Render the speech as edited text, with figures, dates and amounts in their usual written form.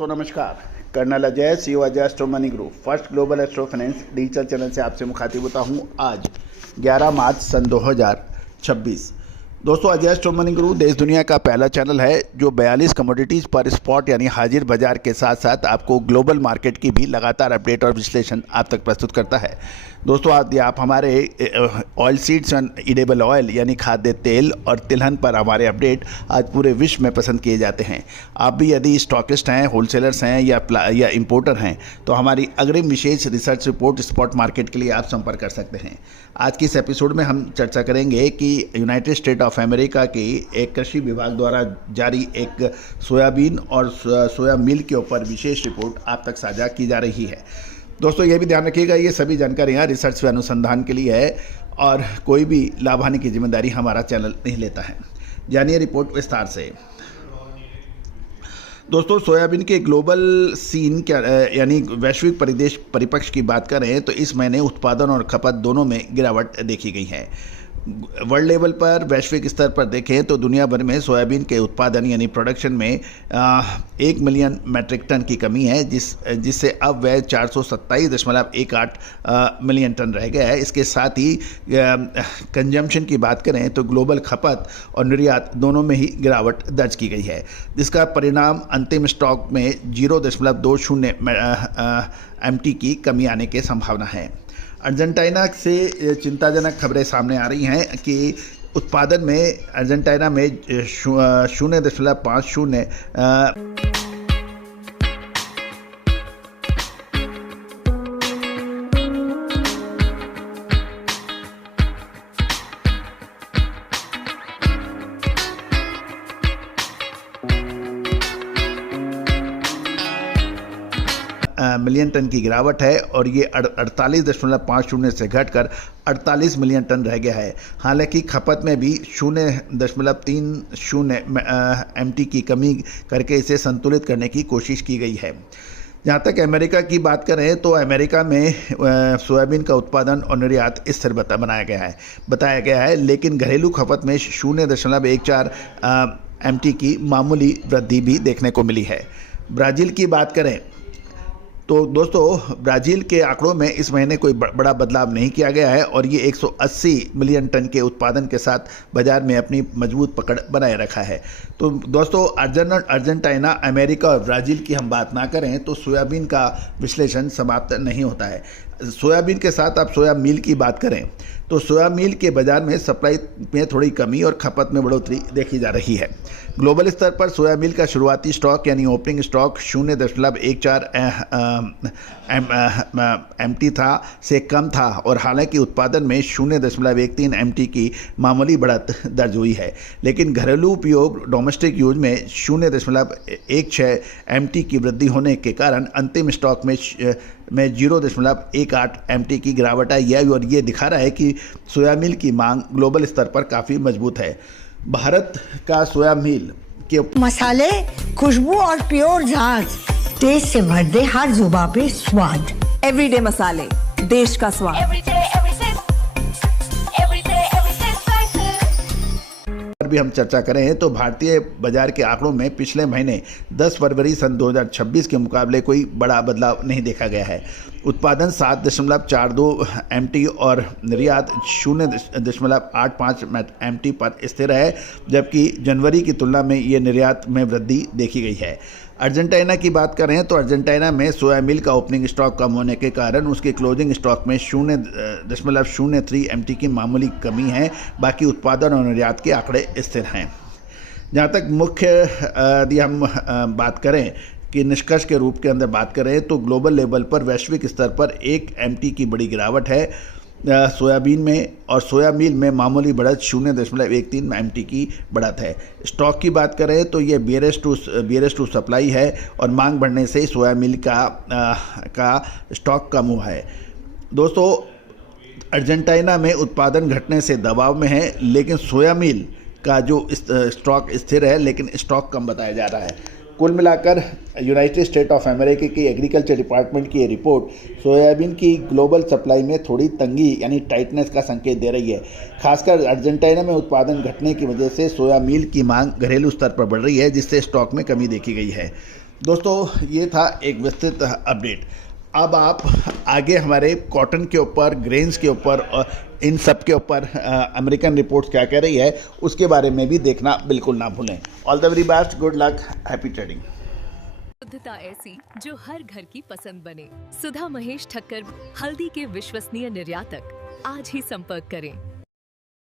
दोस्तों नमस्कार। Colonel Ajay, CEO Ajay astro money group first global astro finance digital channel से आपसे मुखातिब होता हूं। आज 11 मार्च सन 2026। दोस्तों, अजय एस्ट्रो मनी ग्रुप देश दुनिया का पहला चैनल है जो 42 कमोडिटीज़ पर स्पॉट यानी हाजिर बाजार के साथ साथ आपको ग्लोबल मार्केट की भी लगातार अपडेट और विश्लेषण आप तक प्रस्तुत करता है। दोस्तों, आप हमारे oil seeds and edible oil यानी खाद्य तेल और तिलहन पर हमारे अपडेट आज पूरे विश्व में पसंद किए जाते हैं। आप भी यदि स्टॉकिस्ट हैं, होलसेलर्स हैं या इंपोर्टर हैं तो हमारी अग्रिम विशेष रिसर्च रिपोर्ट स्पॉट मार्केट के लिए आप संपर्क कर सकते हैं। आज की इस एपिसोड में हम चर्चा करेंगे कि यूनाइटेड स्टेट ऑफ अमेरिका की एक कृषि विभाग द्वारा जारी एक सोयाबीन और सोया मिल के ऊपर विशेष रिपोर्ट आप तक साझा की जा रही है। दोस्तों, ये भी ध्यान रखिएगा, ये सभी जानकारियाँ रिसर्च व अनुसंधान के लिए है और कोई भी लाभ हानि की जिम्मेदारी हमारा चैनल नहीं लेता है। जानिए रिपोर्ट विस्तार से। दोस्तों, सोयाबीन के ग्लोबल सीन यानी वैश्विक परिपक्ष की बात करें तो इस महीने उत्पादन और खपत दोनों में गिरावट देखी गई है। वर्ल्ड लेवल पर वैश्विक स्तर पर देखें तो दुनिया भर में सोयाबीन के उत्पादन यानी प्रोडक्शन में 1 मिलियन मैट्रिक टन की कमी है, जिससे अब वह 427.18 मिलियन टन रह गया है। इसके साथ ही कंजम्पशन की बात करें तो ग्लोबल खपत और निर्यात दोनों में ही गिरावट दर्ज की गई है, जिसका परिणाम अंतिम स्टॉक में 0.20 MT की कमी आने की संभावना है। अर्जेंटीना से चिंताजनक खबरें सामने आ रही हैं कि उत्पादन में अर्जेंटीना में 0.50 मिलियन टन की गिरावट है और ये 48.50 से घटकर 48 मिलियन टन रह गया है। हालांकि खपत में भी 0.30 MT की कमी करके इसे संतुलित करने की कोशिश की गई है। जहाँ तक अमेरिका की बात करें तो अमेरिका में सोयाबीन का उत्पादन और निर्यात स्थिर बताया गया है, लेकिन घरेलू खपत में 0.14 MT की मामूली वृद्धि भी देखने को मिली है। ब्राज़ील की बात करें तो दोस्तों, ब्राज़ील के आंकड़ों में इस महीने कोई बड़ा बदलाव नहीं किया गया है और ये 180 मिलियन टन के उत्पादन के साथ बाजार में अपनी मजबूत पकड़ बनाए रखा है। तो दोस्तों, अर्जेंटीना, अमेरिका और ब्राज़ील की हम बात ना करें तो सोयाबीन का विश्लेषण समाप्त नहीं होता है। सोयाबीन के साथ आप सोया मील की बात करें तो सोया मील के बाजार में सप्लाई में थोड़ी कमी और खपत में बढ़ोतरी देखी जा रही है। ग्लोबल स्तर पर सोया मील का शुरुआती स्टॉक यानी ओपनिंग स्टॉक 0.14 MT से कम था और हालांकि उत्पादन में 0.13 MT की मामूली बढ़त दर्ज हुई है, लेकिन घरेलू उपयोग डोमेस्टिक यूज में 0.16 MT की वृद्धि होने के कारण अंतिम स्टॉक में 0.18 MT की गिरावट आई है और ये दिखा रहा है कि सोया मिल की मांग ग्लोबल स्तर पर काफ़ी मजबूत है। भारत का सोया मिल के मसाले, खुशबू और प्योर झाग टेस्ट से भर दे हर जुबां पे स्वाद। एवरीडे मसाले, देश का स्वाद। भी हम चर्चा करें तो भारतीय बाजार के आंकड़ों में पिछले महीने 10 फरवरी सन 2026 के मुकाबले कोई बड़ा बदलाव नहीं देखा गया है। उत्पादन 7.42 MT और निर्यात 0.85 MT पर स्थिर है, जबकि जनवरी की तुलना में ये निर्यात में वृद्धि देखी गई है। अर्जेंटीना की बात करें तो अर्जेंटीना में सोया मिल का ओपनिंग स्टॉक कम होने के कारण उसके क्लोजिंग स्टॉक में 0.03 MT की मामूली कमी है। बाकी उत्पादन और निर्यात के आंकड़े स्थिर हैं। जहाँ तक मुख्य यदि हम बात करें कि निष्कर्ष के रूप के अंदर बात करें तो ग्लोबल लेवल पर वैश्विक स्तर पर 1 MT की बड़ी गिरावट है सोयाबीन में और सोया मिल में मामूली बढ़त 0.13 MT की बढ़त है। स्टॉक की बात करें तो ये बियरेस्ट टू सप्लाई है और मांग बढ़ने से सोया मिल का स्टॉक कम हुआ है। दोस्तों, अर्जेंटीना में उत्पादन घटने से दबाव में है, लेकिन सोया मिल का जो स्टॉक स्थिर है, लेकिन स्टॉक कम बताया जा रहा है। कुल मिलाकर यूनाइटेड स्टेट ऑफ अमेरिका की एग्रीकल्चर डिपार्टमेंट की ये रिपोर्ट सोयाबीन की ग्लोबल सप्लाई में थोड़ी तंगी यानी टाइटनेस का संकेत दे रही है। खासकर अर्जेंटीना में उत्पादन घटने की वजह से सोया मील की मांग घरेलू स्तर पर बढ़ रही है, जिससे स्टॉक में कमी देखी गई है। दोस्तों ये था एक विस्तृत अपडेट। अब आप आगे हमारे कॉटन के ऊपर, ग्रेन्स के ऊपर और इन सब के ऊपर अमेरिकन रिपोर्ट्स क्या कह रही है उसके बारे में भी देखना बिल्कुल ना भूलें। All the very best, good luck, happy trading. शुद्धता ऐसी जो हर घर की पसंद बने। सुधा महेश ठक्कर, हल्दी के विश्वसनीय निर्यातक। आज ही संपर्क करें।